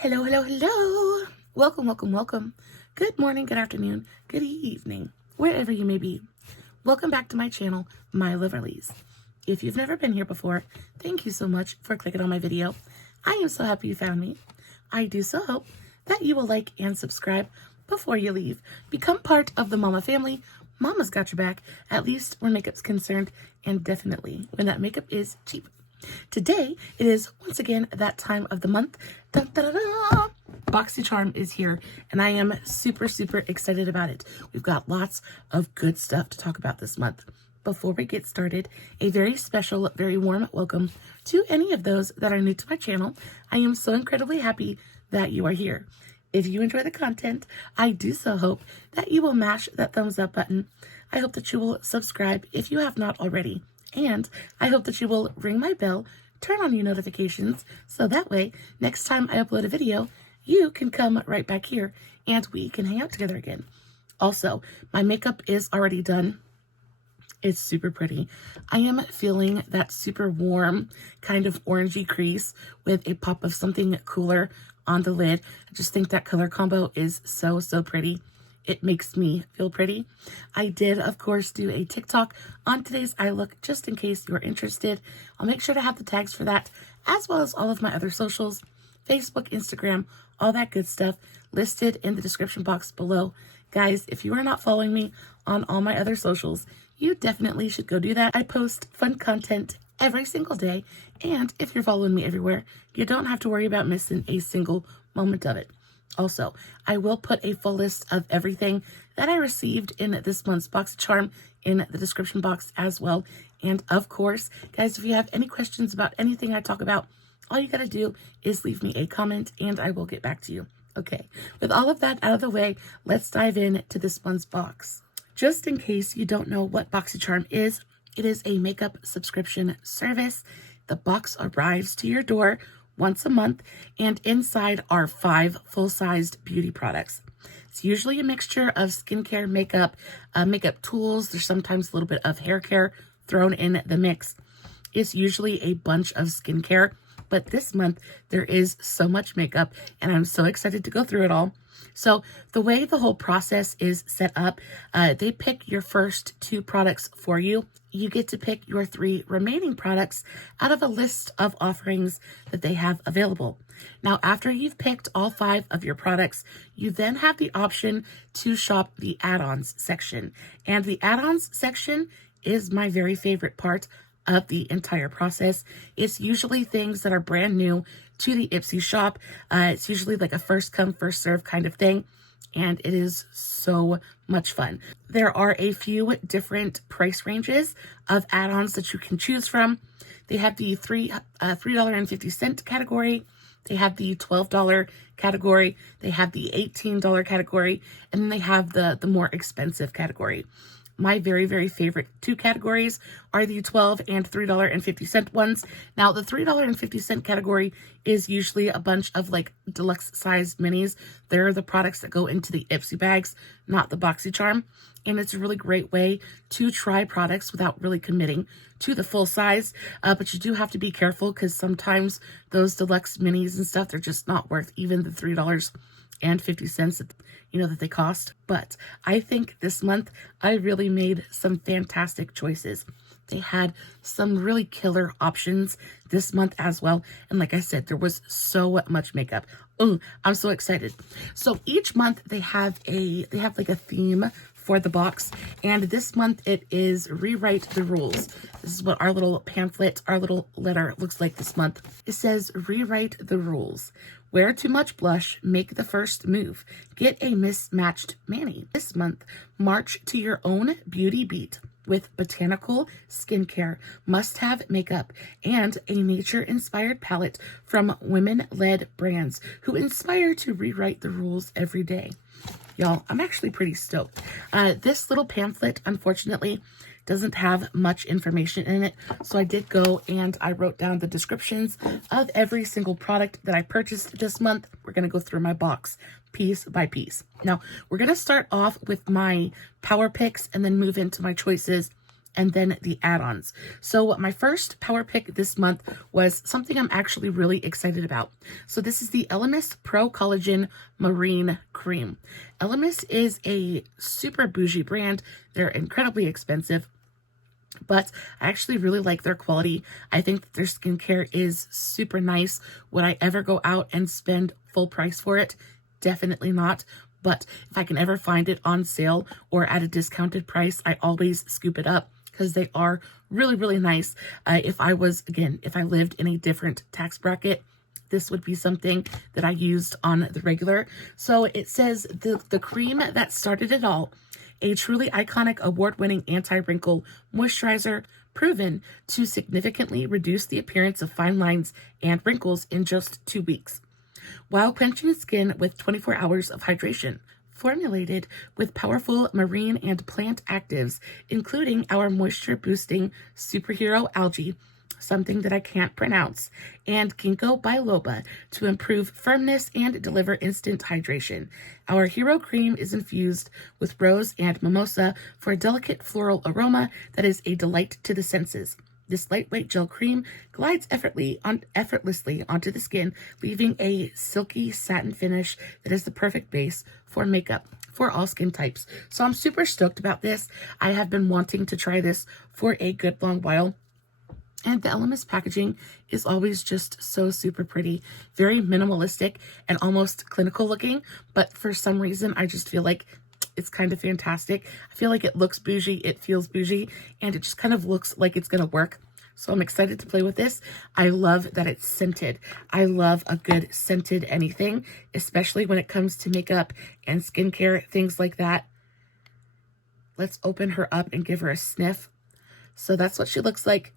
Hello, hello, hello. Welcome, welcome, welcome. Good morning, good afternoon, good evening, wherever you may be. Welcome back to my channel, My Loverlies. If you've never been here before, thank you so much for clicking on my video. I am so happy you found me. I do so hope that you will like and subscribe before you leave. Become part of the Mama family. Mama's got your back, at least where makeup's concerned, and definitely when that makeup is cheap. Today, it is once again that time of the month. Dun, dun, dun, dun. BoxyCharm is here, and I am super, super excited about it. We've got lots of good stuff to talk about this month. Before we get started, a very special, very warm welcome to any of those that are new to my channel. I am so incredibly happy that you are here. If you enjoy the content, I do so hope that you will mash that thumbs up button. I hope that you will subscribe if you have not already. And I hope that you will ring my bell, turn on your notifications, so that way, next time I upload a video, you can come right back here and we can hang out together again. Also, my makeup is already done. It's super pretty. I am feeling that super warm, kind of orangey crease with a pop of something cooler on the lid. I just think that color combo is so, so pretty. It makes me feel pretty. I did, of course, do a TikTok on today's eye look, just in case you're interested. I'll make sure to have the tags for that, as well as all of my other socials, Facebook, Instagram, all that good stuff listed in the description box below. Guys, if you are not following me on all my other socials, you definitely should go do that. I post fun content every single day, and if you're following me everywhere, you don't have to worry about missing a single moment of it. Also, I will put a full list of everything that I received in this month's BoxyCharm in the description box as well. And of course, guys, if you have any questions about anything I talk about, all you gotta do is leave me a comment and I will get back to you. Okay, with all of that out of the way, let's dive in to this month's box. Just in case you don't know what BoxyCharm is, it is a makeup subscription service. The box arrives to your door once a month, and inside are 5 full-sized beauty products. It's usually a mixture of skincare, makeup, makeup tools. There's sometimes a little bit of hair care thrown in the mix. It's usually a bunch of skincare, but this month there is so much makeup, and I'm so excited to go through it all. So the way the whole process is set up, they pick your first 2 products for you. You get to pick your 3 remaining products out of a list of offerings that they have available. Now, after you've picked all 5 of your products, you then have the option to shop the add-ons section. And the add-ons section is my very favorite part of the entire process. It's usually things that are brand new to the Ipsy shop. It's usually like a first come, first serve kind of thing. And it is so much fun. There are a few different price ranges of add-ons that you can choose from. They have the $3.50 category. They have the $12 category. They have the $18 category. And then they have the more expensive category. My very, very favorite 2 categories are the $12 and $3.50 ones. Now, the $3.50 category is usually a bunch of like deluxe sized minis. They're the products that go into the Ipsy bags, not the BoxyCharm. And it's a really great way to try products without really committing to the full size. But you do have to be careful because sometimes those deluxe minis and stuff, they're just not worth even the $3.50 that they cost. But I think this month I really made some fantastic choices. They had some really killer options this month as well. And like I said, there was so much makeup. Oh, I'm so excited. So each month they have like a theme for the box. And this month it is Rewrite the Rules. This is what our little pamphlet, our little letter looks like this month. It says, Rewrite the Rules. Wear too much blush, make the first move. Get a mismatched mani. This month, march to your own beauty beat with botanical skincare, must-have makeup, and a nature-inspired palette from women-led brands who inspire to rewrite the rules every day. Y'all, I'm actually pretty stoked. This little pamphlet, unfortunately, doesn't have much information in it. So I did go and I wrote down the descriptions of every single product that I purchased this month. We're going to go through my box piece by piece. Now, we're going to start off with my power picks and then move into my choices and then the add-ons. So my first power pick this month was something I'm actually really excited about. So this is the Elemis Pro Collagen Marine Cream. Elemis is a super bougie brand. They're incredibly expensive, but I actually really like their quality. I think that their skincare is super nice. Would I ever go out and spend full price for it? Definitely not. But if I can ever find it on sale or at a discounted price, I always scoop it up because they are really, really nice. If I lived in a different tax bracket, this would be something that I used on the regular. So it says the cream that started it all, a truly iconic award-winning anti-wrinkle moisturizer proven to significantly reduce the appearance of fine lines and wrinkles in just 2 weeks, while quenching skin with 24 hours of hydration. Formulated with powerful marine and plant actives, including our moisture-boosting superhero algae, something that I can't pronounce, and ginkgo biloba to improve firmness and deliver instant hydration. Our hero cream is infused with rose and mimosa for a delicate floral aroma that is a delight to the senses. This lightweight gel cream glides effortlessly onto the skin, leaving a silky satin finish that is the perfect base for makeup for all skin types. So I'm super stoked about this. I have been wanting to try this for a good long while. And the Elemis packaging is always just so super pretty, very minimalistic and almost clinical looking. But for some reason, I just feel like it's kind of fantastic. I feel like it looks bougie, it feels bougie, and it just kind of looks like it's going to work. So I'm excited to play with this. I love that it's scented. I love a good scented anything, especially when it comes to makeup and skincare, things like that. Let's open her up and give her a sniff. So that's what she looks like.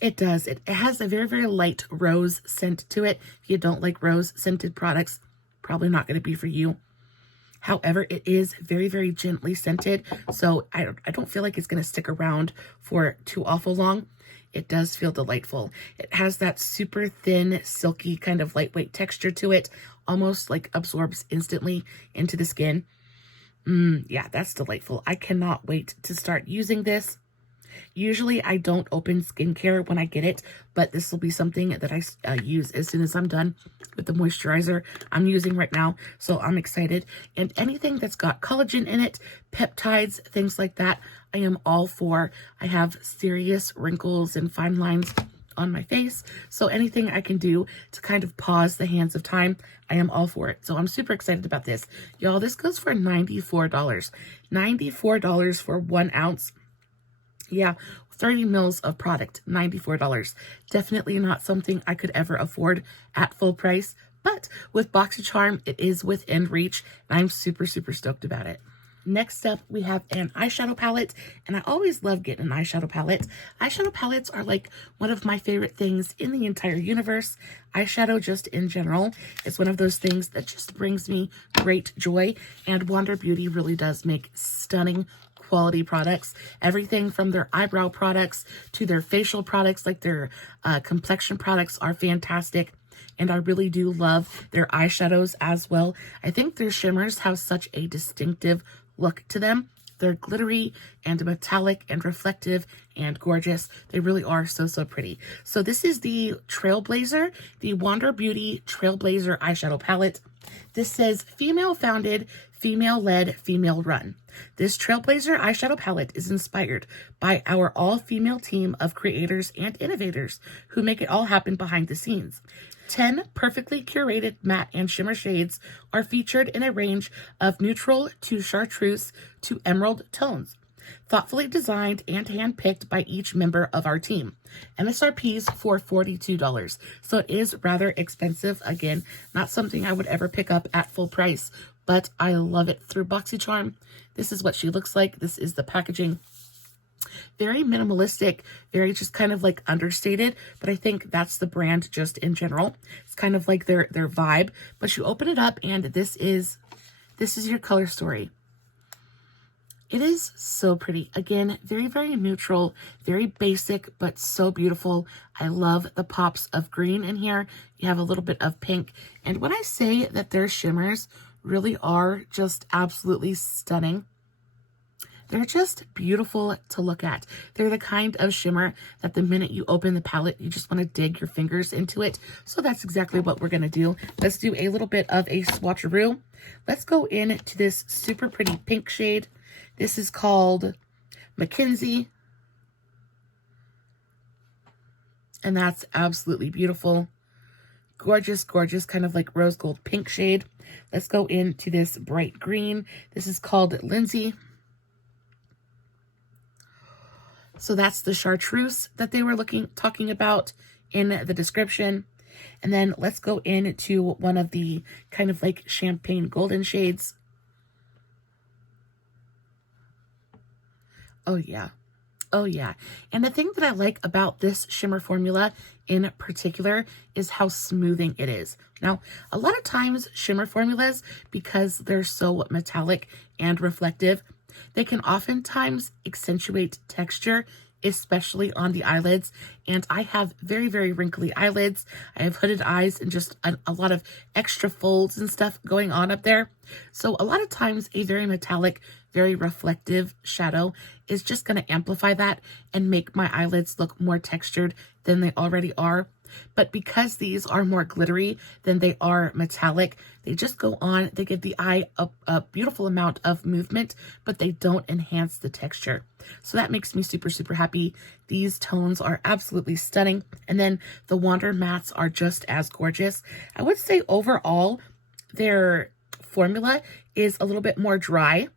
It does. It has a very, very light rose scent to it. If you don't like rose scented products, probably not going to be for you. However, it is very, very gently scented, so I don't feel like it's going to stick around for too awful long. It does feel delightful. It has that super thin, silky kind of lightweight texture to it, almost like absorbs instantly into the skin. Yeah, that's delightful. I cannot wait to start using this. Usually I don't open skincare when I get it, but this will be something that I use as soon as I'm done with the moisturizer I'm using right now. So I'm excited. And anything that's got collagen in it, peptides, things like that, I am all for. I have serious wrinkles and fine lines on my face. So anything I can do to kind of pause the hands of time, I am all for it. So I'm super excited about this. Y'all, this goes for $94. $94 for 1 ounce. Yeah, 30 mils of product, $94. Definitely not something I could ever afford at full price, but with BoxyCharm, it is within reach, and I'm super, super stoked about it. Next up, we have an eyeshadow palette, and I always love getting an eyeshadow palette. Eyeshadow palettes are like one of my favorite things in the entire universe. Eyeshadow just in general is one of those things that just brings me great joy, and Wander Beauty really does make stunning quality products. Everything from their eyebrow products to their facial products, like their complexion products, are fantastic. And I really do love their eyeshadows as well. I think their shimmers have such a distinctive look to them. They're glittery and metallic and reflective and gorgeous. They really are so, so pretty. So this is the Trailblazer, the Wander Beauty Trailblazer eyeshadow palette. This says female founded, female led, female run. This Trailblazer eyeshadow palette is inspired by our all-female team of creators and innovators who make it all happen behind the scenes. 10 perfectly curated matte and shimmer shades are featured in a range of neutral to chartreuse to emerald tones, thoughtfully designed and handpicked by each member of our team. MSRPs for $42. So it is rather expensive. Again, not something I would ever pick up at full price, but I love it through BoxyCharm. This is what she looks like. This is the packaging. Very minimalistic, very just kind of like understated, but I think that's the brand just in general. It's kind of like their vibe, but you open it up and this is your color story. It is so pretty. Again, very, very neutral, very basic, but so beautiful. I love the pops of green in here. You have a little bit of pink. And when I say that their shimmers really are just absolutely stunning, They're just beautiful to look at. They're the kind of shimmer that the minute you open the palette, you just want to dig your fingers into it. So that's exactly what we're going to do. Let's do a little bit of a swatcheroo. Let's go into this super pretty pink shade. This is called Mackenzie. And that's absolutely beautiful. Gorgeous, gorgeous, kind of like rose gold pink shade. Let's go into this bright green. This is called Lindsay. So that's the chartreuse that they were talking about in the description. And then let's go into one of the kind of like champagne golden shades. Oh yeah. Oh yeah. And the thing that I like about this shimmer formula in particular is how smoothing it is. Now, a lot of times shimmer formulas, because they're so metallic and reflective, they can oftentimes accentuate texture, especially on the eyelids. And I have very, very wrinkly eyelids. I have hooded eyes and just a lot of extra folds and stuff going on up there. So a lot of times a very metallic, very reflective shadow is just going to amplify that and make my eyelids look more textured than they already are. But because these are more glittery than they are metallic, they just go on, they give the eye a beautiful amount of movement, but they don't enhance the texture. So that makes me super, super happy. These tones are absolutely stunning. And then the Wander mattes are just as gorgeous. I would say overall, their formula is a little bit more dry.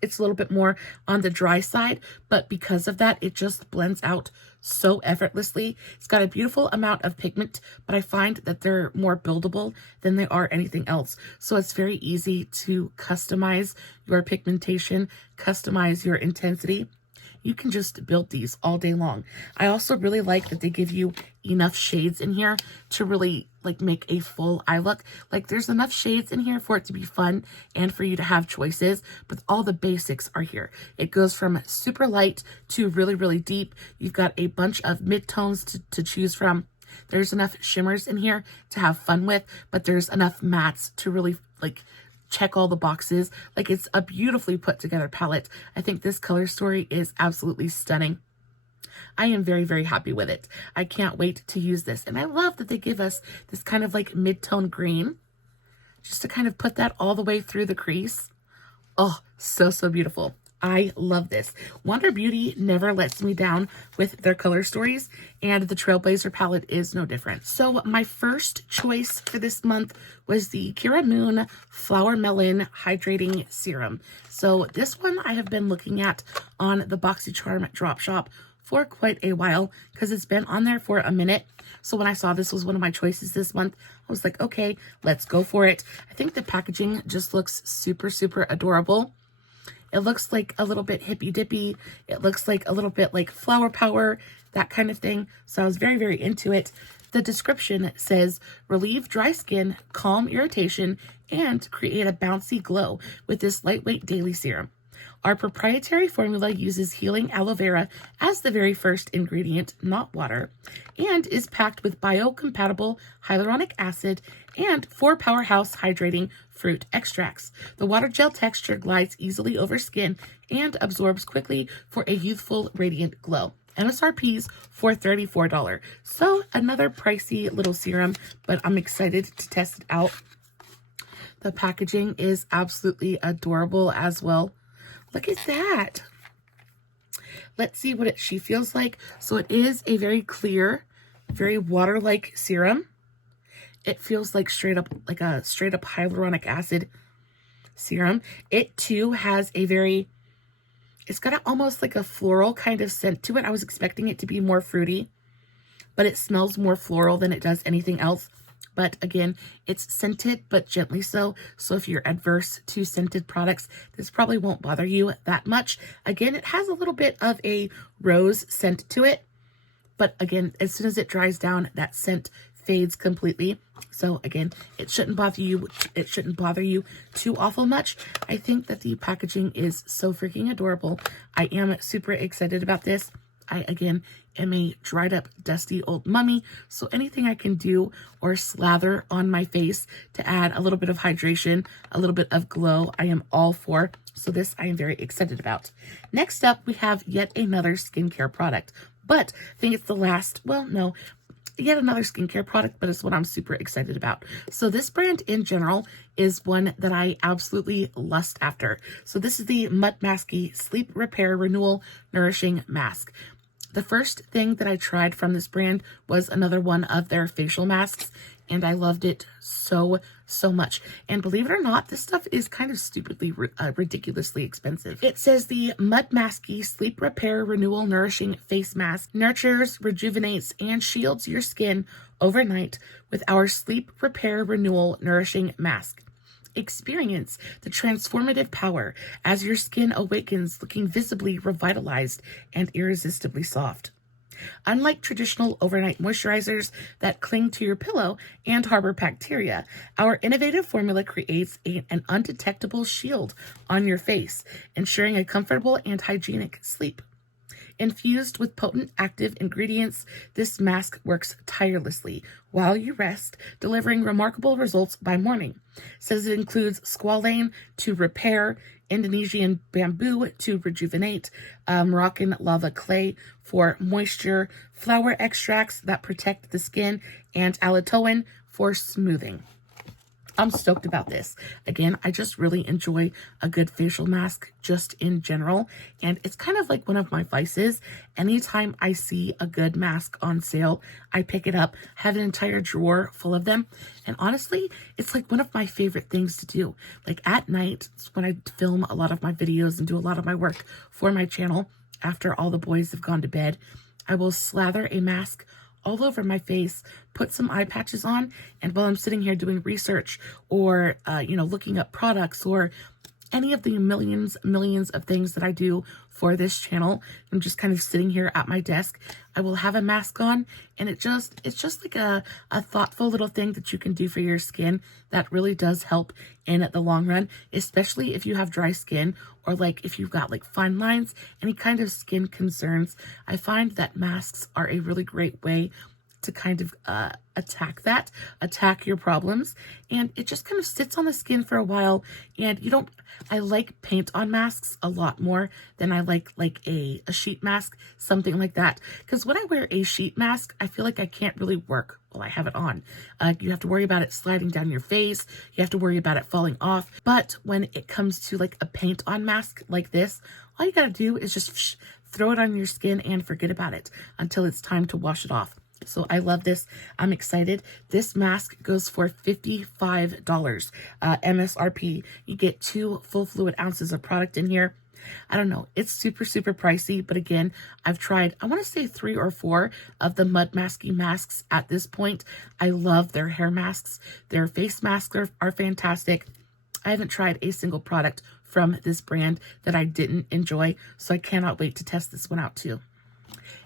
It's a little bit more on the dry side, but because of that, it just blends out so effortlessly. It's got a beautiful amount of pigment, but I find that they're more buildable than they are anything else. So it's very easy to customize your pigmentation, customize your intensity. You can just build these all day long. I also really like that they give you enough shades in here to really like make a full eye look. Like there's enough shades in here for it to be fun and for you to have choices, but all the basics are here. It goes from super light to really, really deep. You've got a bunch of mid-tones to choose from. There's enough shimmers in here to have fun with, but there's enough mattes to really like check all the boxes. Like it's a beautifully put together palette. I think this color story is absolutely stunning. I am very, very happy with it. I can't wait to use this. And I love that they give us this kind of like mid-tone green just to kind of put that all the way through the crease. Oh, so, so beautiful. I love this. Wander Beauty never lets me down with their color stories, and the Trailblazer palette is no different. So my first choice for this month was the Kiramoon Flower Melon Hydrating Serum. So this one I have been looking at on the BoxyCharm drop shop for quite a while because it's been on there for a minute. So when I saw this was one of my choices this month, I was like, okay, let's go for it. I think the packaging just looks super, super adorable. It looks like a little bit hippy dippy. It looks like a little bit like flower power, that kind of thing. So I was very, very into it. The description says, relieve dry skin, calm irritation, and create a bouncy glow with this lightweight daily serum. Our proprietary formula uses healing aloe vera as the very first ingredient, not water, and is packed with biocompatible hyaluronic acid and 4 powerhouse hydrating fruit extracts. The water gel texture glides easily over skin and absorbs quickly for a youthful, radiant glow. MSRP's for $34. So another pricey little serum, but I'm excited to test it out. The packaging is absolutely adorable as well. Look at that. Let's see what she feels like. So it is a very clear, very water-like serum. It feels like like a straight up hyaluronic acid serum. It too has a very, it's got almost like a floral kind of scent to it. I was expecting it to be more fruity, but it smells more floral than it does anything else. But again, it's scented, but gently so. So if you're adverse to scented products, this probably won't bother you that much. Again, it has a little bit of a rose scent to it. But again, as soon as it dries down, that scent fades completely. So again, it shouldn't bother you. It shouldn't bother you too awful much. I think that the packaging is so freaking adorable. I am super excited about this. I, again, am a dried up, dusty old mummy. So anything I can do or slather on my face to add a little bit of hydration, a little bit of glow, I am all for. So this I am very excited about. Next up, we have yet another skincare product. But I think it's the last, well, no, yet another skincare product, but it's what I'm super excited about. So this brand in general is one that I absolutely lust after. So this is the Mudmasky Sleep Repair Renewal Nourishing Mask. The first thing that I tried from this brand was another one of their facial masks, and I loved it so much. And believe it or not, this stuff is kind of stupidly, ridiculously expensive. It says the Mudmasky Sleep Repair Renewal Nourishing Face Mask nurtures, rejuvenates, and shields your skin overnight with our Sleep Repair Renewal Nourishing Mask. Experience the transformative power as your skin awakens, looking visibly revitalized and irresistibly soft. Unlike traditional overnight moisturizers that cling to your pillow and harbor bacteria, our innovative formula creates an undetectable shield on your face, ensuring a comfortable and hygienic sleep. Infused with potent active ingredients, this mask works tirelessly while you rest, delivering remarkable results by morning. It says it includes squalane to repair, Indonesian bamboo to rejuvenate, Moroccan lava clay for moisture, flower extracts that protect the skin, and allantoin for smoothing. I'm stoked about this. Again, I just really enjoy a good facial mask just in general. And it's kind of like one of my vices. Anytime I see a good mask on sale, I pick it up, have an entire drawer full of them. And honestly, it's like one of my favorite things to do. Like at night, when I film a lot of my videos and do a lot of my work for my channel, after all the boys have gone to bed, I will slather a mask all over my face, put some eye patches on, and while I'm sitting here doing research or, looking up products or any of the millions of things that I do for this channel, I'm just kind of sitting here at my desk, I will have a mask on, and it's just like a thoughtful little thing that you can do for your skin that really does help in the long run, especially if you have dry skin or like if you've got like fine lines, any kind of skin concerns. I find that masks are a really great way to kind of attack your problems, and it just kind of sits on the skin for a while. And I like paint on masks a lot more than I like a sheet mask, something like that, because when I wear a sheet mask, I feel like I can't really work while I have it on. You have to worry about it sliding down your face, you have to worry about it falling off. But when it comes to like a paint on mask like this, all you gotta do is just throw it on your skin and forget about it until it's time to wash it off. So I love this. I'm excited. This mask goes for $55 MSRP. You get 2 full fluid ounces of product in here. I don't know. It's super pricey, but again, I've tried, I want to say 3 or 4 of the Mudmasky masks at this point. I love their hair masks. Their face masks are fantastic. I haven't tried a single product from this brand that I didn't enjoy, so I cannot wait to test this one out too.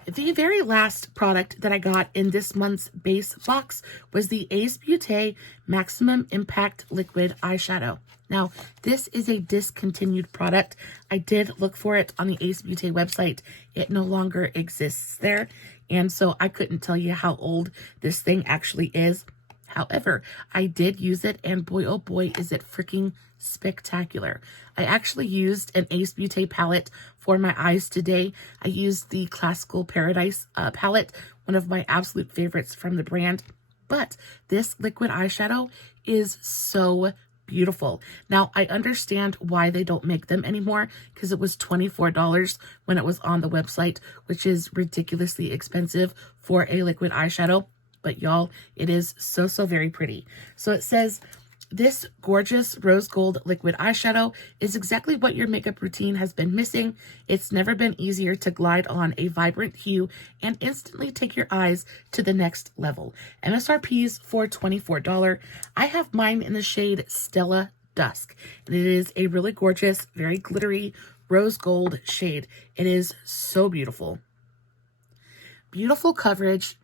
The very last product that I got in this month's base box was the Beaute Maximum Impact Liquid Eyeshadow. Now, this is a discontinued product. I did look for it on the Beaute website. It no longer exists there, and so I couldn't tell you how old this thing actually is. However, I did use it, and boy, oh boy, is it freaking spectacular. I actually used an Beaute palette for my eyes today. I used the Classical Paradise palette, one of my absolute favorites from the brand. But this liquid eyeshadow is so beautiful. Now, I understand why they don't make them anymore, because it was $24 when it was on the website, which is ridiculously expensive for a liquid eyeshadow. But y'all, it is so very pretty. So it says, this gorgeous rose gold liquid eyeshadow is exactly what your makeup routine has been missing. It's never been easier to glide on a vibrant hue and instantly take your eyes to the next level. MSRP's for $24. I have mine in the shade Stella Dusk, and it is a really gorgeous, very glittery rose gold shade. It is so beautiful. Beautiful coverage.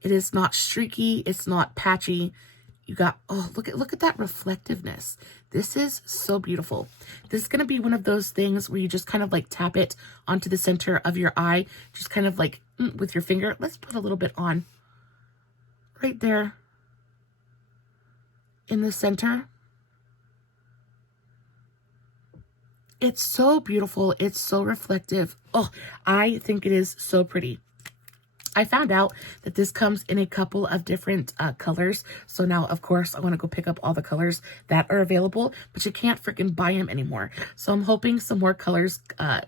It is not streaky. It's not patchy. You got, oh, look at that reflectiveness. This is so beautiful. This is going to be one of those things where you just kind of like tap it onto the center of your eye, just kind of like with your finger. Let's put a little bit on right there in the center. It's so beautiful. It's so reflective. Oh, I think it is so pretty. I found out that this comes in a couple of different colors. So now, of course, I want to go pick up all the colors that are available, but you can't freaking buy them anymore. So I'm hoping some more colors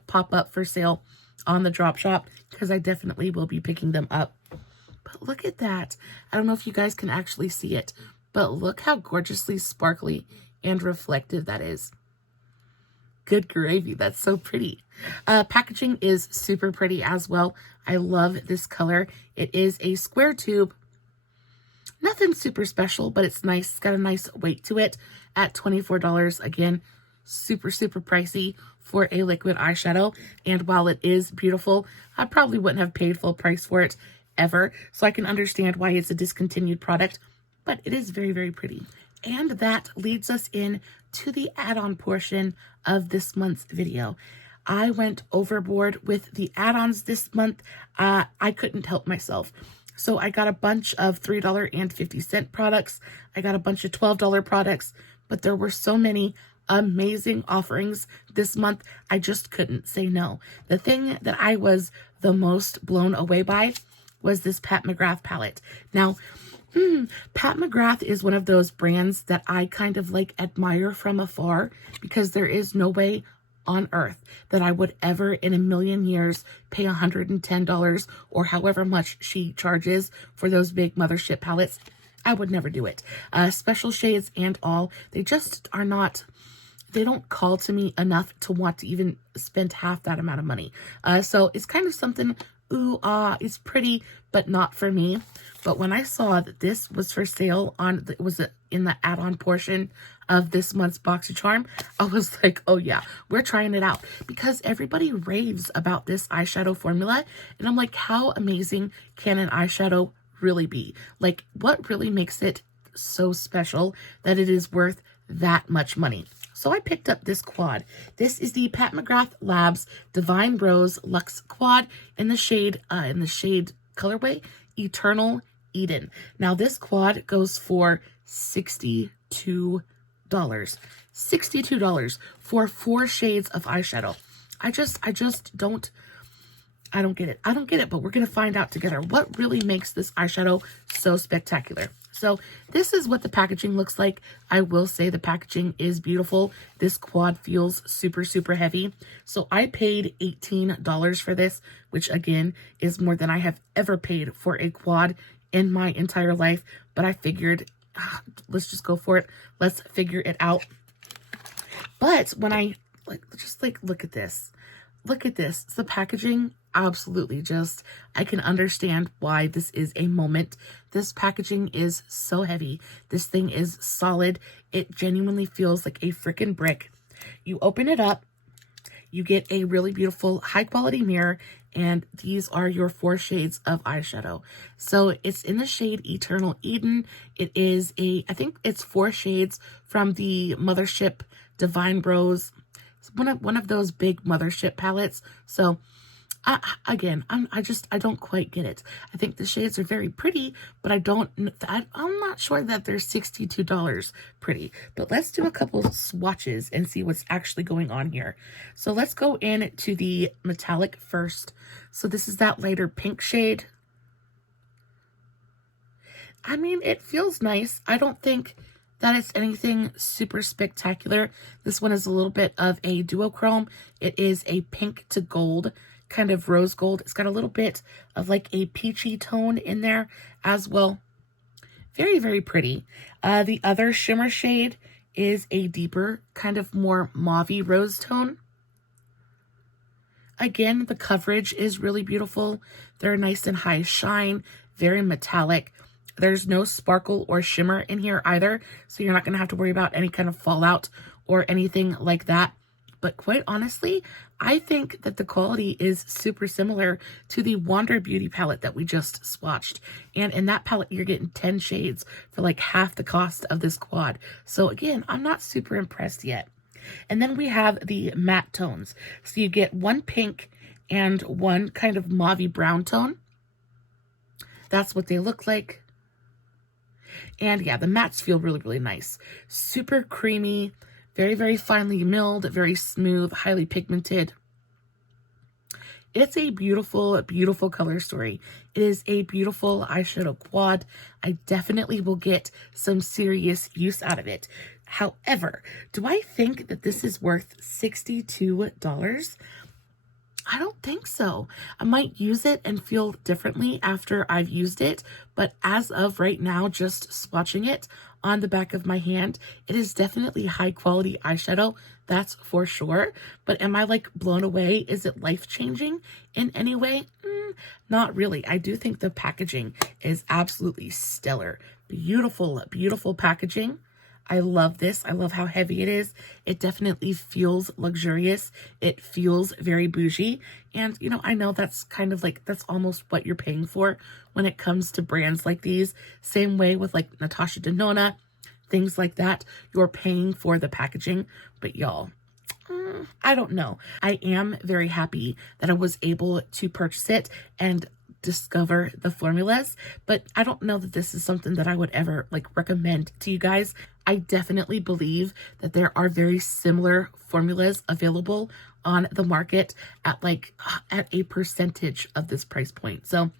pop up for sale on the drop shop, because I definitely will be picking them up. But look at that. I don't know if you guys can actually see it, but look how gorgeously sparkly and reflective that is. Good gravy. That's so pretty. Packaging is super pretty as well. I love this color. It is a square tube. Nothing super special, but it's nice. It's got a nice weight to it at $24. Again, super, super pricey for a liquid eyeshadow. And while it is beautiful, I probably wouldn't have paid full price for it ever. So I can understand why it's a discontinued product, but it is very, very pretty. And that leads us in to the add-on portion of this month's video. I went overboard with the add-ons this month. I couldn't help myself. So I got a bunch of $3.50 products. I got a bunch of $12 products, but there were so many amazing offerings this month. I just couldn't say no. The thing that I was the most blown away by was this Pat McGrath palette. Now, Pat McGrath is one of those brands that I kind of like admire from afar, because there is no way on earth that I would ever in a million years pay $110 or however much she charges for those big mothership palettes. I would never do it. Special shades and all, they just are not, they don't call to me enough to want to even spend half that amount of money. So it's kind of something, ooh, it's pretty, but not for me. But when I saw that this was for sale on, it was in the add-on portion of this month's BoxyCharm, I was like, oh yeah, we're trying it out, because everybody raves about this eyeshadow formula. And I'm like, how amazing can an eyeshadow really be? Like, what really makes it so special that it is worth that much money? So I picked up this quad. This is the Pat McGrath Labs Divine Rose Luxe Quad in the shade colorway Eternal Eden. Now this quad goes for $62. $62 for 4 shades of eyeshadow. I don't get it. I don't get it, but we're going to find out together what really makes this eyeshadow so spectacular. So this is what the packaging looks like. I will say the packaging is beautiful. This quad feels super, super heavy. So I paid $18 for this, which again is more than I have ever paid for a quad in my entire life. But I figured, let's just go for it. Let's figure it out. But when I look at this. Look at this. The packaging, absolutely just, I can understand why this is a moment. This packaging is so heavy. This thing is solid. It genuinely feels like a freaking brick. You open it up, you get a really beautiful high quality mirror, and these are your 4 shades of eyeshadow. So it's in the shade Eternal Eden. It is I think it's 4 shades from the Mothership Divine Rose, one of those big mothership palettes. So I don't quite get it. I think the shades are very pretty, but I'm not sure that they're $62 pretty. But let's do a couple swatches and see what's actually going on here. So let's go into the metallic first. So this is that lighter pink shade. I mean, it feels nice. I don't think that it's anything super spectacular. This one is a little bit of a duochrome. It is a pink to gold, kind of rose gold. It's got a little bit of like a peachy tone in there as well. Very, very pretty. The other shimmer shade is a deeper, kind of more mauvey rose tone. Again, the coverage is really beautiful. They're nice and high shine, very metallic. There's no sparkle or shimmer in here either, so you're not going to have to worry about any kind of fallout or anything like that. but quite honestly, I think that the quality is super similar to the Wander Beauty palette that we just swatched. And in that palette, you're getting 10 shades for like half the cost of this quad. So again, I'm not super impressed yet. And then we have the matte tones. So you get one pink and one kind of mauvey brown tone. That's what they look like. And yeah, the mattes feel really, really nice. Super creamy, very, very finely milled, very smooth, highly pigmented. It's a beautiful, beautiful color story. It is a beautiful eyeshadow quad. I definitely will get some serious use out of it. However, do I think that this is worth $62? I don't think so. I might use it and feel differently after I've used it, but as of right now, just swatching it on the back of my hand, it is definitely high quality eyeshadow, that's for sure. But am I like blown away? Is it life-changing in any way? Not really. I do think the packaging is absolutely stellar. Beautiful, beautiful packaging. I love this. I love how heavy it is. It definitely feels luxurious. It feels very bougie. And, you know, I know that's kind of like, that's almost what you're paying for when it comes to brands like these. Same way with like Natasha Denona, things like that. You're paying for the packaging. But y'all, I don't know. I am very happy that I was able to purchase it and discover the formulas, but I don't know that this is something that I would ever like recommend to you guys. I definitely believe that there are very similar formulas available on the market at like at a percentage of this price point. So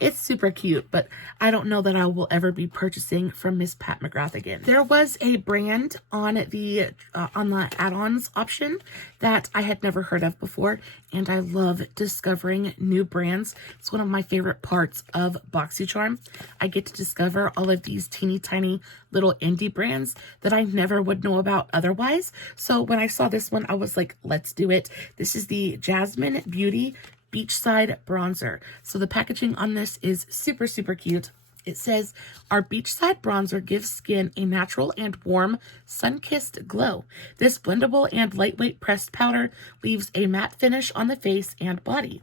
it's super cute, but I don't know that I will ever be purchasing from Miss Pat McGrath again. There was a brand on the add-ons option that I had never heard of before, and I love discovering new brands. It's one of my favorite parts of BoxyCharm. I get to discover all of these teeny tiny little indie brands that I never would know about otherwise. So when I saw this one, I was like, let's do it. This is the Jazmine Beauty Beachside Bronzer. So the packaging on this is super, super cute. It says, our beachside bronzer gives skin a natural and warm, sun-kissed glow. This blendable and lightweight pressed powder leaves a matte finish on the face and body.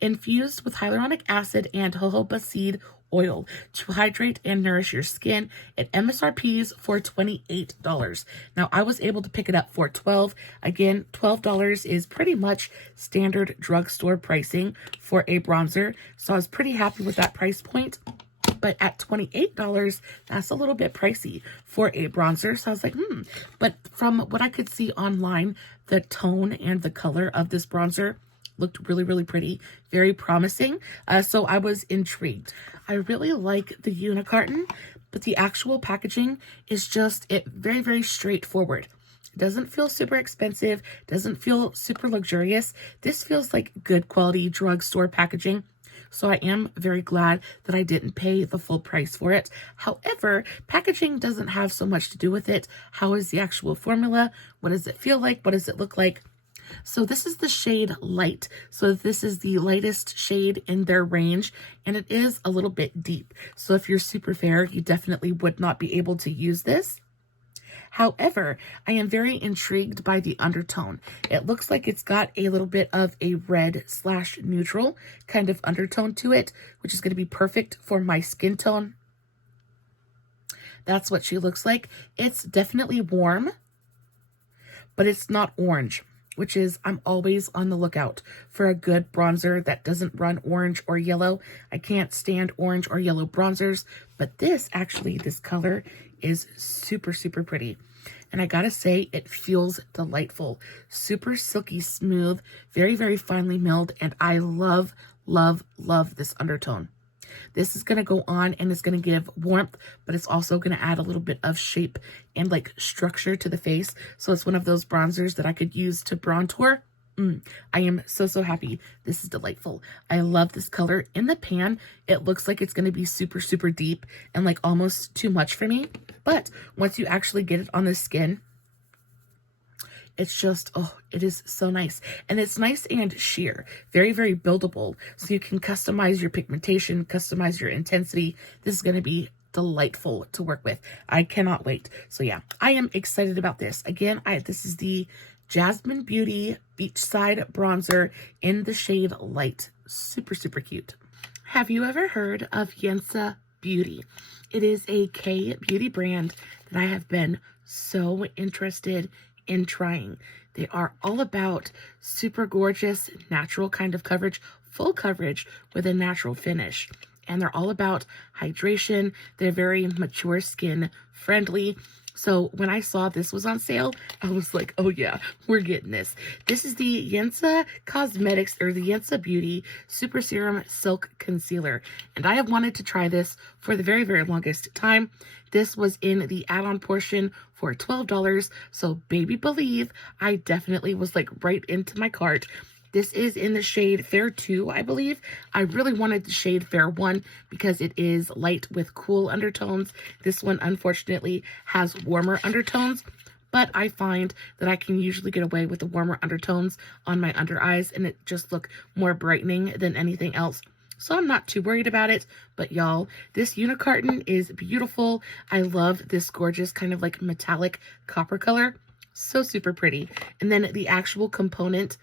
Infused with hyaluronic acid and jojoba seed oil to hydrate and nourish your skin. It MSRPs for $28. Now I was able to pick it up for $12. Again, $12 is pretty much standard drugstore pricing for a bronzer. So I was pretty happy with that price point. But at $28, that's a little bit pricey for a bronzer. So I was like, But from what I could see online, the tone and the color of this bronzer looked really, really pretty, very promising. So I was intrigued. I really like the unicarton, but the actual packaging is just very, very straightforward. It doesn't feel super expensive, doesn't feel super luxurious. This feels like good quality drugstore packaging. So I am very glad that I didn't pay the full price for it. However, packaging doesn't have so much to do with it. How is the actual formula? What does it feel like? What does it look like? So this is the shade Light. So this is the lightest shade in their range, and it is a little bit deep. So if you're super fair, you definitely would not be able to use this. However, I am very intrigued by the undertone. It looks like it's got a little bit of a red/neutral kind of undertone to it, which is going to be perfect for my skin tone. That's what she looks like. It's definitely warm, but it's not orange, which is, I'm always on the lookout for a good bronzer that doesn't run orange or yellow. I can't stand orange or yellow bronzers, but this color is super, super pretty. And I gotta say, it feels delightful. Super silky smooth, very, very finely milled, and I love, love, love this undertone. This is going to go on and it's going to give warmth, but it's also going to add a little bit of shape and like structure to the face. So it's one of those bronzers that I could use to bronzer. I am so, so happy. This is delightful. I love this color. In the pan, it looks like it's going to be super, super deep and like almost too much for me. But once you actually get it on the skin, it's just, oh, it is so nice. And it's nice and sheer, very, very buildable. So you can customize your pigmentation, customize your intensity. This is going to be delightful to work with. I cannot wait. So yeah, I am excited about this. Again, this is the Jazmine Beauty Beachside Bronzer in the shade Light. Super, super cute. Have you ever heard of Yensa Beauty? It is a K-beauty brand that I have been so interested in trying. They are all about super gorgeous, natural kind of coverage, full coverage with a natural finish. And they're all about hydration. They're very mature skin friendly. So when I saw this was on sale, I was like, oh yeah, we're getting this. This is the Yensa Cosmetics, or the Yensa Beauty Super Serum Silk Concealer. And I have wanted to try this for the very, very longest time. This was in the add-on portion for $12. So baby believe, I definitely was like right into my cart. This is in the shade Fair 2, I believe. I really wanted the shade Fair 1 because it is light with cool undertones. This one, unfortunately, has warmer undertones, but I find that I can usually get away with the warmer undertones on my under eyes, and it just look more brightening than anything else. So I'm not too worried about it, but y'all, this unicarton is beautiful. I love this gorgeous kind of like metallic copper color. So super pretty. And then the actual component,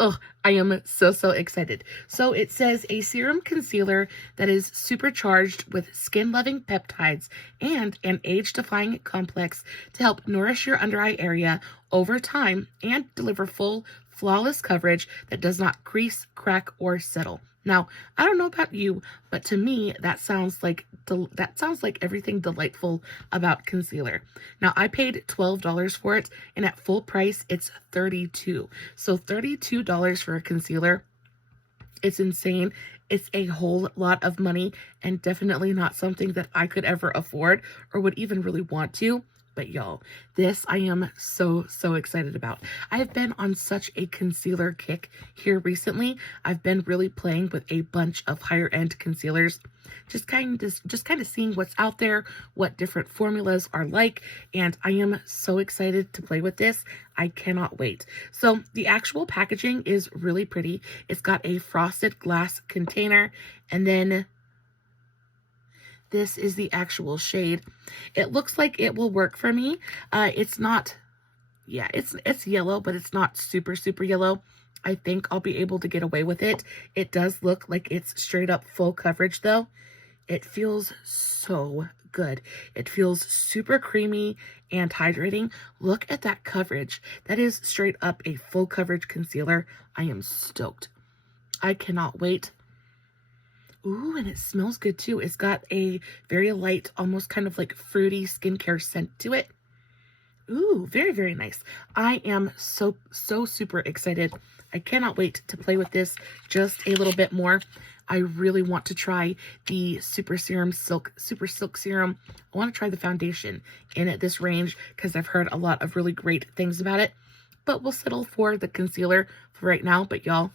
oh, I am so, so excited. So it says a serum concealer that is supercharged with skin-loving peptides and an age-defying complex to help nourish your under eye area over time and deliver full, flawless coverage that does not crease, crack, or settle. Now, I don't know about you, but to me, that sounds like everything delightful about concealer. Now, I paid $12 for it, and at full price, it's $32. So $32 for a concealer, it's insane. It's a whole lot of money, and definitely not something that I could ever afford or would even really want to. But y'all, this I am so, so excited about. I have been on such a concealer kick here recently. I've been really playing with a bunch of higher end concealers, just kind of seeing what's out there, what different formulas are like, and I am so excited to play with this. I cannot wait. So the actual packaging is really pretty. It's got a frosted glass container, and then this is the actual shade. It looks like it will work for me. It's not, yeah, it's yellow, but it's not super, super yellow. I think I'll be able to get away with it. It does look like it's straight up full coverage though. It feels so good. It feels super creamy and hydrating. Look at that coverage. That is straight up a full coverage concealer. I am stoked. I cannot wait. Ooh, and it smells good too. It's got a very light, almost kind of like fruity skincare scent to it. Ooh, very, very nice. I am so, so super excited. I cannot wait to play with this just a little bit more. I really want to try the Super Silk Serum. I want to try the foundation in this range because I've heard a lot of really great things about it. But we'll settle for the concealer for right now. But y'all,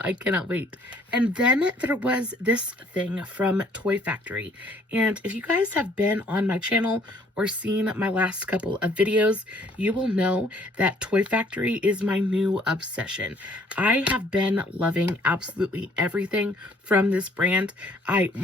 I cannot wait. And then there was this thing from Toy Factory. And if you guys have been on my channel or seen my last couple of videos, you will know that Toy Factory is my new obsession. I have been loving absolutely everything from this brand.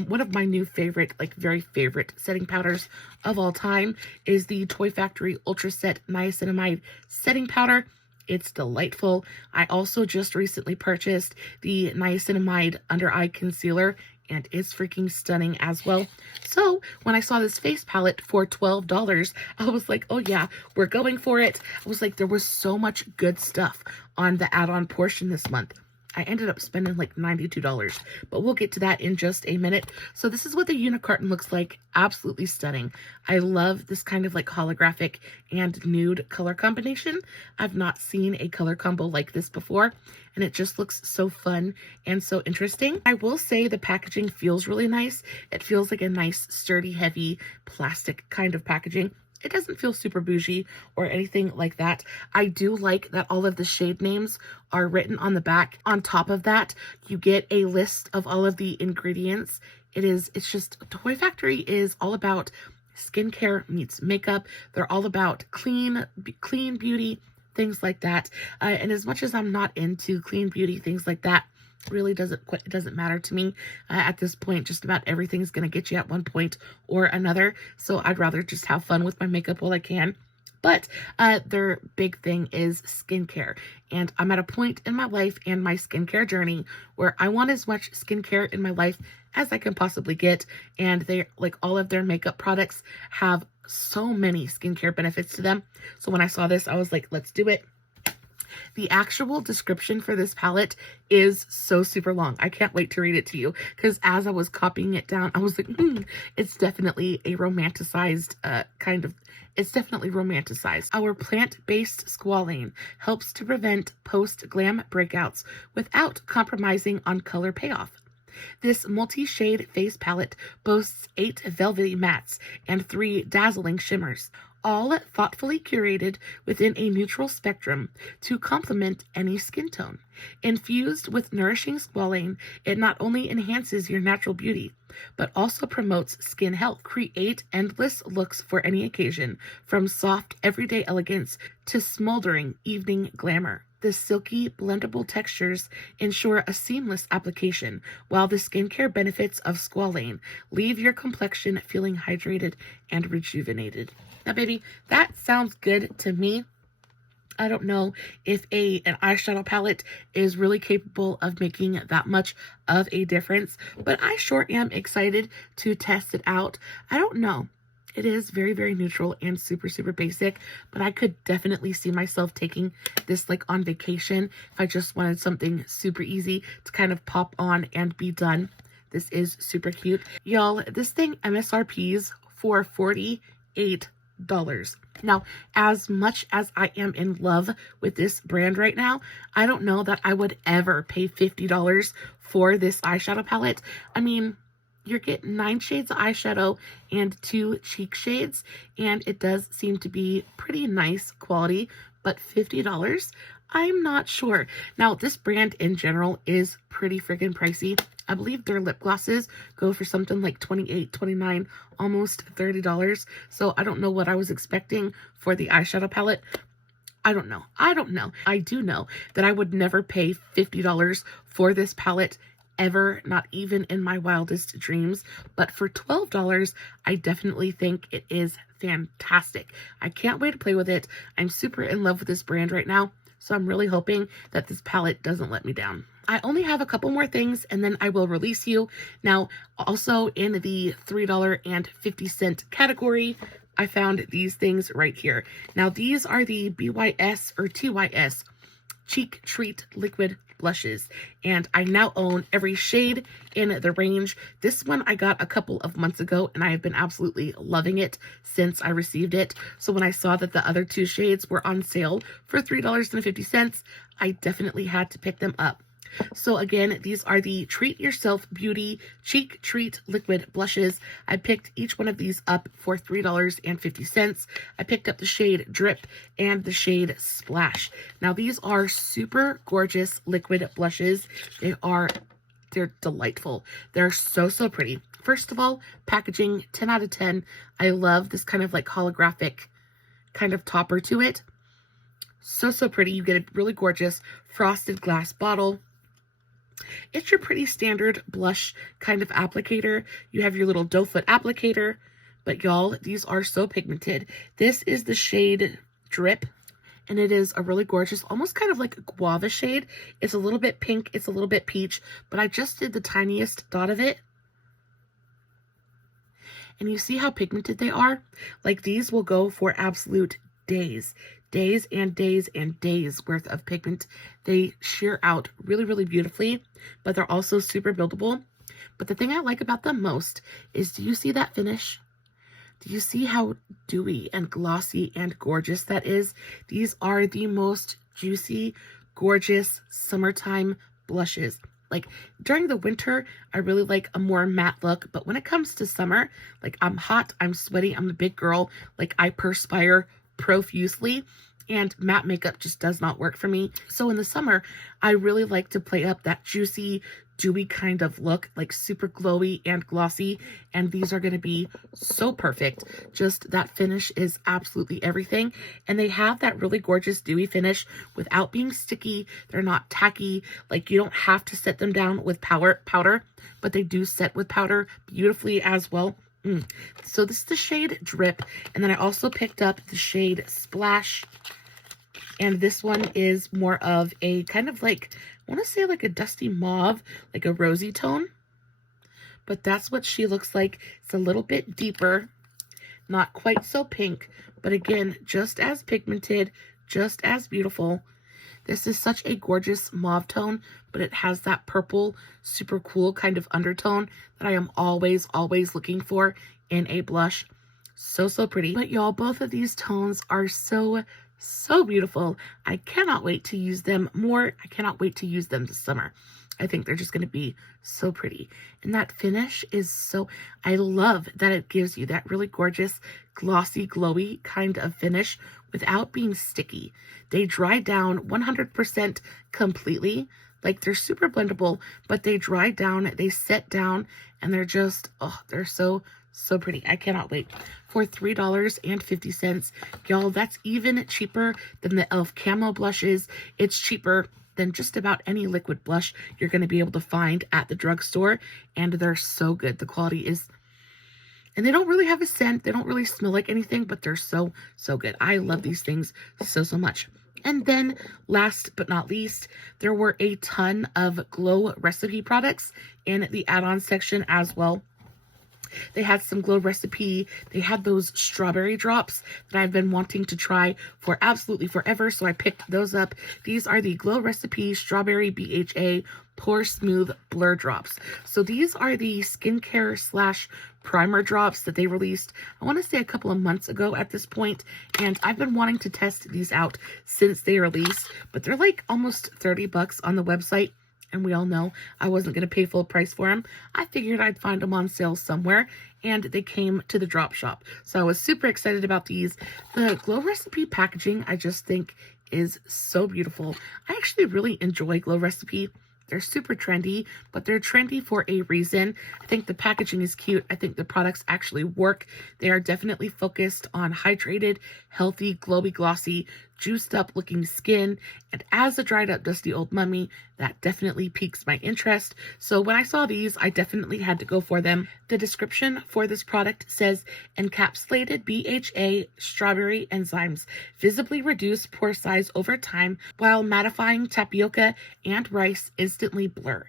One of my new favorite, like very favorite setting powders of all time is the Toy Factory Ultra Set Niacinamide Setting Powder. It's delightful. I also just recently purchased the Niacinamide Under Eye Concealer, and it's freaking stunning as well. So when I saw this face palette for $12, I was like, oh yeah, we're going for it. I was like, there was so much good stuff on the add-on portion this month. I ended up spending like $92, but we'll get to that in just a minute. So this is what the unicarton looks like. Absolutely stunning. I love this kind of like holographic and nude color combination. I've not seen a color combo like this before, and it just looks so fun and so interesting. I will say the packaging feels really nice. It feels like a nice, sturdy, heavy plastic kind of packaging. It doesn't feel super bougie or anything like that. I do like that all of the shade names are written on the back. On top of that, you get a list of all of the ingredients. It's just, Toy Factory is all about skincare meets makeup. They're all about clean beauty, things like that. And as much as I'm not into clean beauty, things like that, really doesn't matter to me at this point. Just about everything's gonna get you at one point or another, so I'd rather just have fun with my makeup while I can. But their big thing is skincare. And I'm at a point in my life and my skincare journey where I want as much skincare in my life as I can possibly get. And they, like, all of their makeup products have so many skincare benefits to them. So when I saw this, I was like, let's do it. The actual description for this palette is so super long. I can't wait to read it to you, because as I was copying it down, I was like, it's definitely a romanticized it's definitely romanticized. Our plant-based squalane helps to prevent post-glam breakouts without compromising on color payoff. This multi-shade face palette boasts 8 velvety mattes and 3 dazzling shimmers, all thoughtfully curated within a neutral spectrum to complement any skin tone. Infused with nourishing squalane, it not only enhances your natural beauty, but also promotes skin health. Create endless looks for any occasion, from soft everyday elegance to smoldering evening glamour. The silky, blendable textures ensure a seamless application, while the skincare benefits of squalane leave your complexion feeling hydrated and rejuvenated. Now, baby, that sounds good to me. I don't know if an eyeshadow palette is really capable of making that much of a difference, but I sure am excited to test it out. I don't know. It is very, very neutral and super, super basic, but I could definitely see myself taking this like on vacation if I just wanted something super easy to kind of pop on and be done. This is super cute. Y'all, this thing MSRPs for $48. Now, as much as I am in love with this brand right now, I don't know that I would ever pay $50 for this eyeshadow palette. I mean, you're getting 9 shades of eyeshadow and 2 cheek shades, and it does seem to be pretty nice quality, but $50? I'm not sure. Now, this brand in general is pretty freaking pricey. I believe their lip glosses go for something like $28, $29, almost $30. So I don't know what I was expecting for the eyeshadow palette. I don't know. I do know that I would never pay $50 for this palette ever, not even in my wildest dreams. But for $12, I definitely think it is fantastic. I can't wait to play with it. I'm super in love with this brand right now, so I'm really hoping that this palette doesn't let me down. I only have a couple more things and then I will release you. Now, also in the $3.50 category, I found these things right here. Now, these are the BYS or TYS Cheek Treat Liquid Blushes, and I now own every shade in the range. This one I got a couple of months ago, and I have been absolutely loving it since I received it. So when I saw that the other 2 shades were on sale for $3.50, I definitely had to pick them up. So again, these are the Treat Yourself Beauty Cheek Treat Liquid Blushes. I picked each one of these up for $3.50. I picked up the shade Drip and the shade Splash. Now, these are super gorgeous liquid blushes. They're delightful. They're so, so pretty. First of all, packaging, 10 out of 10. I love this kind of like holographic kind of topper to it. So, so pretty. You get a really gorgeous frosted glass bottle. It's your pretty standard blush kind of applicator. You have your little doe foot applicator, but y'all, these are so pigmented. This is the shade Drip, and it is a really gorgeous, almost kind of like a guava shade. It's a little bit pink, it's a little bit peach, but I just did the tiniest dot of it. And you see how pigmented they are? Like, these will go for absolute days and days and days worth of pigment. They sheer out really, really beautifully, but they're also super buildable. But the thing I like about them most is, do you see that finish? Do you see how dewy and glossy and gorgeous that is? These are the most juicy, gorgeous summertime blushes. Like, during the winter, I really like a more matte look, but when it comes to summer, like, I'm hot, I'm sweaty, I'm a big girl, like, I perspire profusely, and matte makeup just does not work for me. So in the summer, I really like to play up that juicy, dewy kind of look, like super glowy and glossy, and these are going to be so perfect. Just that finish is absolutely everything, and they have that really gorgeous dewy finish without being sticky. They're not tacky. Like, you don't have to set them down with powder, but they do set with powder beautifully as well. So this is the shade Drip, and then I also picked up the shade Splash, and this one is more of a kind of like, I want to say like a dusty mauve, like a rosy tone, but that's what she looks like. It's a little bit deeper, not quite so pink, but again, just as pigmented, just as beautiful. This is such a gorgeous mauve tone, but it has that purple, super cool kind of undertone that I am always, always looking for in a blush. So, so pretty. But y'all, both of these tones are so, so beautiful. I cannot wait to use them more. I cannot wait to use them this summer. I think they're just going to be so pretty. And that finish is so, I love that it gives you that really gorgeous, glossy, glowy kind of finish without being sticky. They dry down 100% completely. Like, they're super blendable, but they dry down, they set down, and they're just, oh, they're so, so pretty. I cannot wait. For $3.50, y'all, that's even cheaper than the e.l.f. Camo blushes. It's cheaper than just about any liquid blush you're going to be able to find at the drugstore, and they're so good. The quality is, and they don't really have a scent. They don't really smell like anything, but they're so, so good. I love these things so, so much. And then last but not least, there were a ton of Glow Recipe products in the add-on section as well. They had some Glow Recipe. They had those strawberry drops that I've been wanting to try for absolutely forever, so I picked those up. These are the Glow Recipe Strawberry BHA Pore Smooth Blur Drops. So these are the skincare slash primer drops that they released, I want to say a couple of months ago at this point, and I've been wanting to test these out since they released, but they're like almost 30 bucks on the website. And we all know I wasn't going to pay full price for them. I figured I'd find them on sale somewhere, and they came to the drop shop. So I was super excited about these. The Glow Recipe packaging, I just think, is so beautiful. I actually really enjoy Glow Recipe. They're super trendy, but they're trendy for a reason. I think the packaging is cute. I think the products actually work. They are definitely focused on hydrated, healthy, glowy, glossy, juiced up looking skin. And as a dried up dusty old mummy, that definitely piques my interest. So when I saw these, I definitely had to go for them. The description for this product says, encapsulated BHA strawberry enzymes visibly reduce pore size over time while mattifying tapioca and rice instantly blur.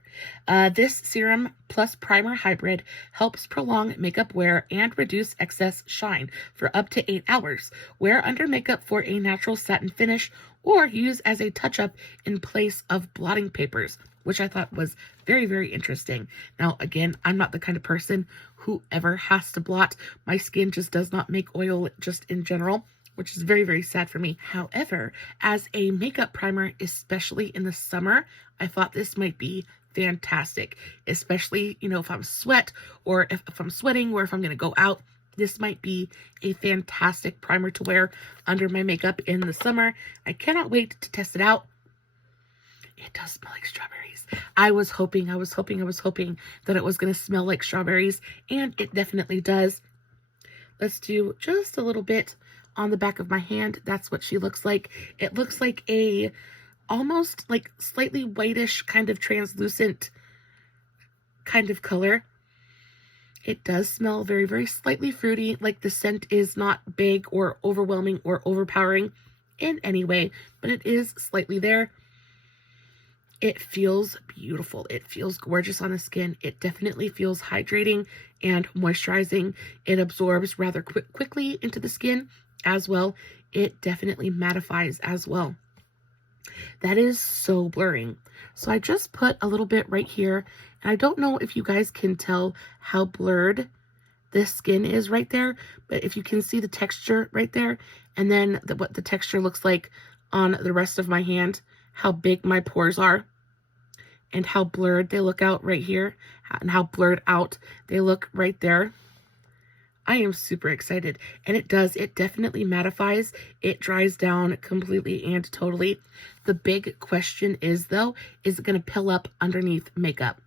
This serum plus primer hybrid helps prolong makeup wear and reduce excess shine for up to 8 hours. Wear under makeup for a natural satin finish or use as a touch-up in place of blotting papers, which I thought was very, very interesting. Now, again, I'm not the kind of person who ever has to blot. My skin just does not make oil just in general, which is very, very sad for me. However, as a makeup primer, especially in the summer, I thought this might be fantastic, especially, you know, if I'm sweat or if I'm sweating or if I'm going to go out. This might be a fantastic primer to wear under my makeup in the summer. I cannot wait to test it out. It does smell like strawberries. I was hoping that it was going to smell like strawberries, and it definitely does. Let's do just a little bit on the back of my hand. That's what she looks like. It looks like a almost like slightly whitish kind of translucent kind of color. It does smell very, very slightly fruity. Like, the scent is not big or overwhelming or overpowering in any way, but it is slightly there. It feels beautiful. It feels gorgeous on the skin. It definitely feels hydrating and moisturizing. It absorbs rather quickly into the skin as well. It definitely mattifies as well. That is so blurring. So I just put a little bit right here, and I don't know if you guys can tell how blurred this skin is right there, but if you can see the texture right there, and then what the texture looks like on the rest of my hand, how big my pores are, and how blurred they look out right here, and how blurred out they look right there. I am super excited, and it definitely mattifies. It dries down completely and totally. The big question is, though, is it going to pill up underneath makeup?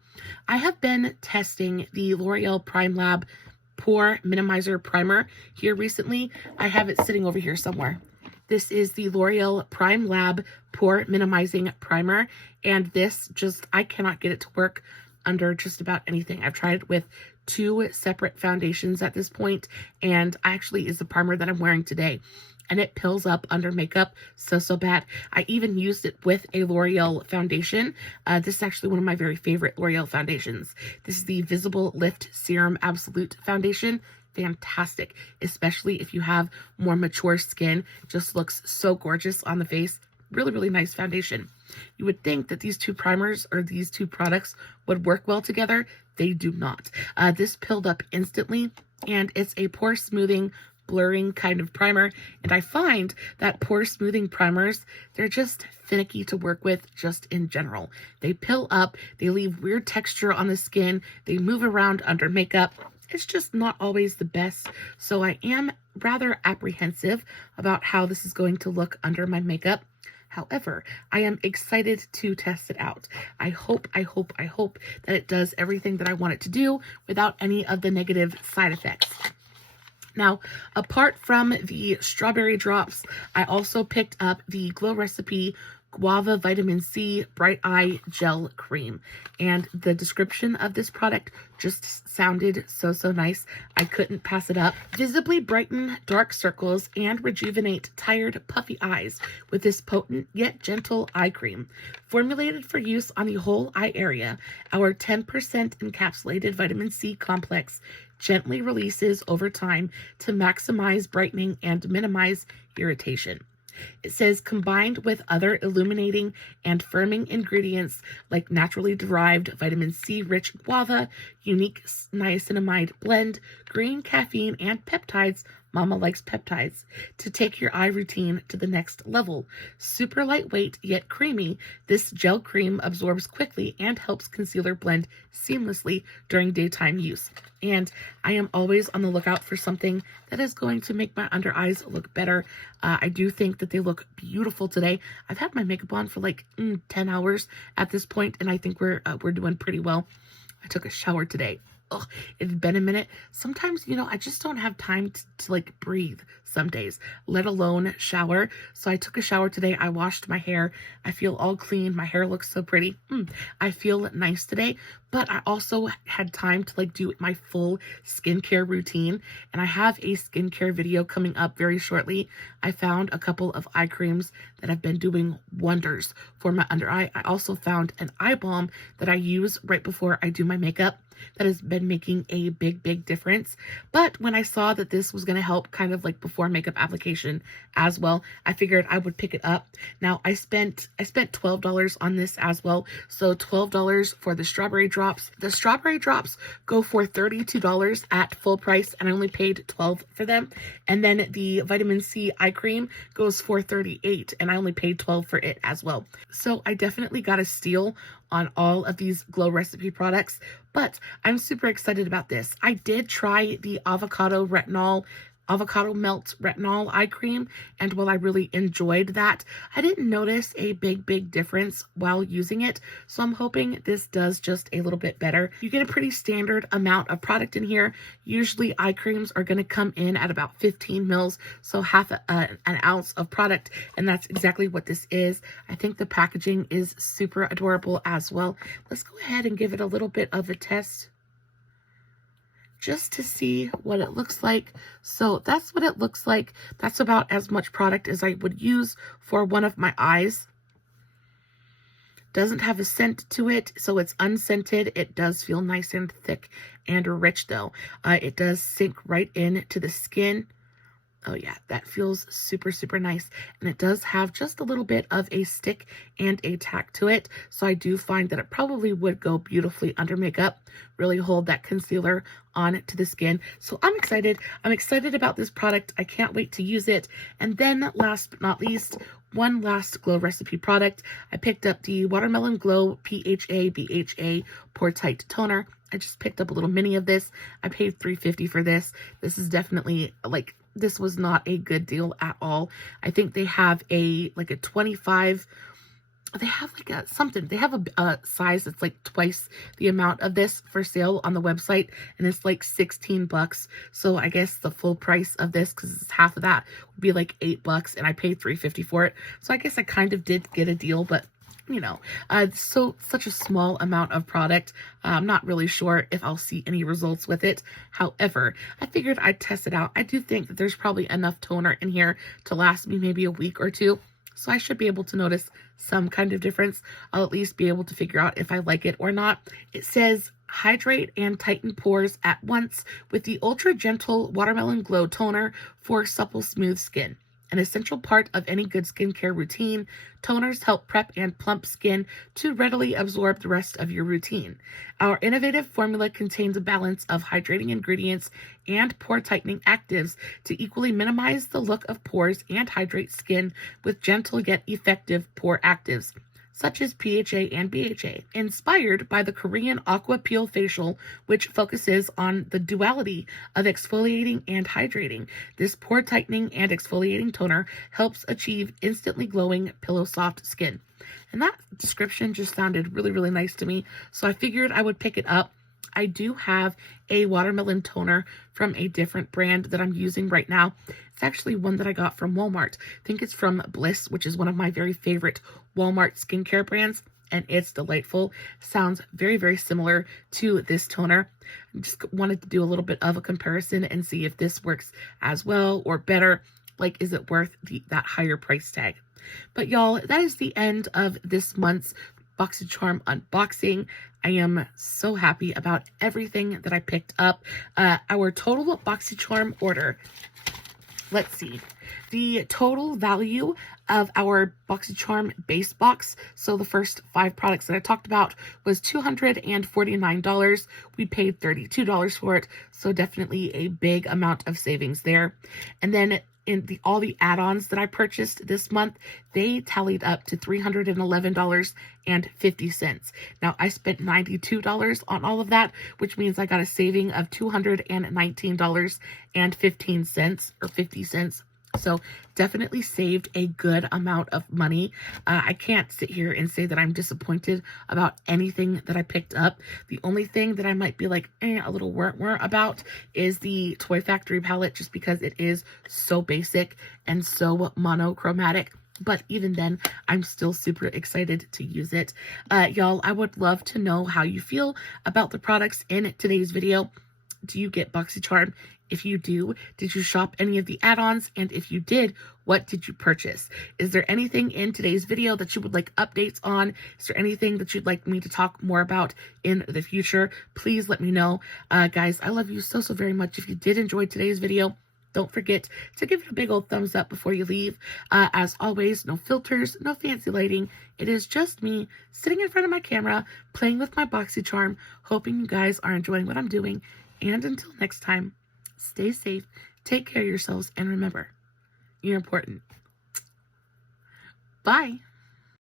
I have been testing the L'Oreal Prime Lab Pore Minimizer Primer here recently. I have it sitting over here somewhere. This is the L'Oreal Prime Lab Pore Minimizing Primer, and this just, I cannot get it to work under just about anything. I've tried it with two separate foundations at this point, and actually is the primer that I'm wearing today. And it pills up under makeup so bad. I even used it with a L'Oreal foundation. This is actually one of my very favorite L'Oreal foundations. This is the Visible Lift Serum Absolute Foundation. Fantastic, especially if you have more mature skin. Just looks so gorgeous on the face. Really, really nice foundation. You would think that these two primers or these two products would work well together. They do not. This pilled up instantly, and it's a pore smoothing, blurring kind of primer. And I find that pore smoothing primers, they're just finicky to work with just in general. They pill up, they leave weird texture on the skin, they move around under makeup. It's just not always the best. So I am rather apprehensive about how this is going to look under my makeup. However, I am excited to test it out. I hope that it does everything that I want it to do without any of the negative side effects. Now, apart from the strawberry drops, I also picked up the Glow Recipe Guava Vitamin C Bright Eye Gel Cream. And the description of this product just sounded so nice. I couldn't pass it up. Visibly brighten dark circles and rejuvenate tired, puffy eyes with this potent yet gentle eye cream. Formulated for use on the whole eye area, our 10% encapsulated vitamin C complex gently releases over time to maximize brightening and minimize irritation. It says combined with other illuminating and firming ingredients like naturally derived vitamin C rich guava, unique niacinamide blend, green caffeine, and peptides. Mama likes peptides to take your eye routine to the next level. Super lightweight yet creamy, this gel cream absorbs quickly and helps concealer blend seamlessly during daytime use. And I am always on the lookout for something that is going to make my under eyes look better. I do think that they look beautiful today. I've had my makeup on for like 10 hours at this point, and I think we're doing pretty well. I took a shower today. Oh, it had been a minute. Sometimes, you know, I just don't have time to like breathe some days, let alone shower. So I took a shower today. I washed my hair. I feel all clean. My hair looks so pretty. I feel nice today, but I also had time to like do my full skincare routine. And I have a skincare video coming up very shortly. I found a couple of eye creams that have been doing wonders for my under eye. I also found an eye balm that I use right before I do my makeup that has been making a big difference. But when I saw that this was going to help kind of like before makeup application as well, I figured I would pick it up. Now I spent $12 on this as well. So $12 for the strawberry drops. The strawberry drops go for $32 at full price, and I only paid $12 for them. And then the vitamin C eye cream goes for $38, and I only paid $12 for it as well. So I definitely got a steal on all of these Glow Recipe products, but I'm super excited about this. I did try the avocado melt retinol eye cream, and while I really enjoyed that, I didn't notice a big difference while using it. So I'm hoping this does just a little bit better. You get a pretty standard amount of product in here. Usually eye creams are going to come in at about 15 mils, so half an ounce of product, and that's exactly what this is. I think the packaging is super adorable as well. Let's go ahead and give it a little bit of a test, just to see what it looks like. So that's what it looks like. That's about as much product as I would use for one of my eyes. Doesn't have a scent to it, so it's unscented. It does feel nice and thick and rich though. It does sink right into the skin. Oh yeah, that feels super nice. And it does have just a little bit of a stick and a tack to it. So I do find that it probably would go beautifully under makeup, really hold that concealer on to the skin. So I'm excited. I'm excited about this product. I can't wait to use it. And then last but not least, one last Glow Recipe product. I picked up the Watermelon Glow PHA BHA Pore Tight Toner. I just picked up a little mini of this. I paid $3.50 for this. This is definitely like, this was not a good deal at all. I think they have a 25, they have like a something, they have a size that's like twice the amount of this for sale on the website, and it's like $16. So I guess the full price of this, because it's half of that, would be like $8, and I paid $3.50 for it. So I guess I kind of did get a deal, but you know, such a small amount of product. I'm not really sure if I'll see any results with it. However, I figured I'd test it out. I do think that there's probably enough toner in here to last me maybe a week or two. So I should be able to notice some kind of difference. I'll at least be able to figure out if I like it or not. It says hydrate and tighten pores at once with the ultra gentle watermelon glow toner for supple smooth skin. An essential part of any good skincare routine, toners help prep and plump skin to readily absorb the rest of your routine. Our innovative formula contains a balance of hydrating ingredients and pore tightening actives to equally minimize the look of pores and hydrate skin with gentle yet effective pore actives, such as PHA and BHA, inspired by the Korean Aqua Peel Facial, which focuses on the duality of exfoliating and hydrating. This pore tightening and exfoliating toner helps achieve instantly glowing, pillow soft skin. And that description just sounded really, really nice to me, so I figured I would pick it up. I do have a watermelon toner from a different brand that I'm using right now. It's actually one that I got from Walmart. I think it's from Bliss, which is one of my very favorite Walmart skincare brands, and it's delightful. Sounds very, very similar to this toner. I just wanted to do a little bit of a comparison and see if this works as well or better. Like, is it worth that higher price tag? But y'all, that is the end of this month's BoxyCharm unboxing. I am so happy about everything that I picked up. Our total BoxyCharm order, let's see, the total value of our BoxyCharm base box, so the first 5 products that I talked about, was $249. We paid $32 for it, so definitely a big amount of savings there. And then in all the add-ons that I purchased this month, they tallied up to $311.50. Now, I spent $92 on all of that, which means I got a saving of $219.15 or 50 cents. So definitely saved a good amount of money. I can't sit here and say that I'm disappointed about anything that I picked up. The only thing that I might be like a little wah about is the Toy Factory palette, just because it is so basic and so monochromatic. But even then, I'm still super excited to use it. Y'all, I would love to know how you feel about the products in today's video. Do you get BoxyCharm? If you do, did you shop any of the add-ons? And if you did, what did you purchase? Is there anything in today's video that you would like updates on? Is there anything that you'd like me to talk more about in the future? Please let me know. Guys, I love you so, so very much. If you did enjoy today's video, don't forget to give it a big old thumbs up before you leave. As always, no filters, no fancy lighting. It is just me sitting in front of my camera, playing with my BoxyCharm, hoping you guys are enjoying what I'm doing. And until next time, stay safe, take care of yourselves, and remember, you're important. Bye.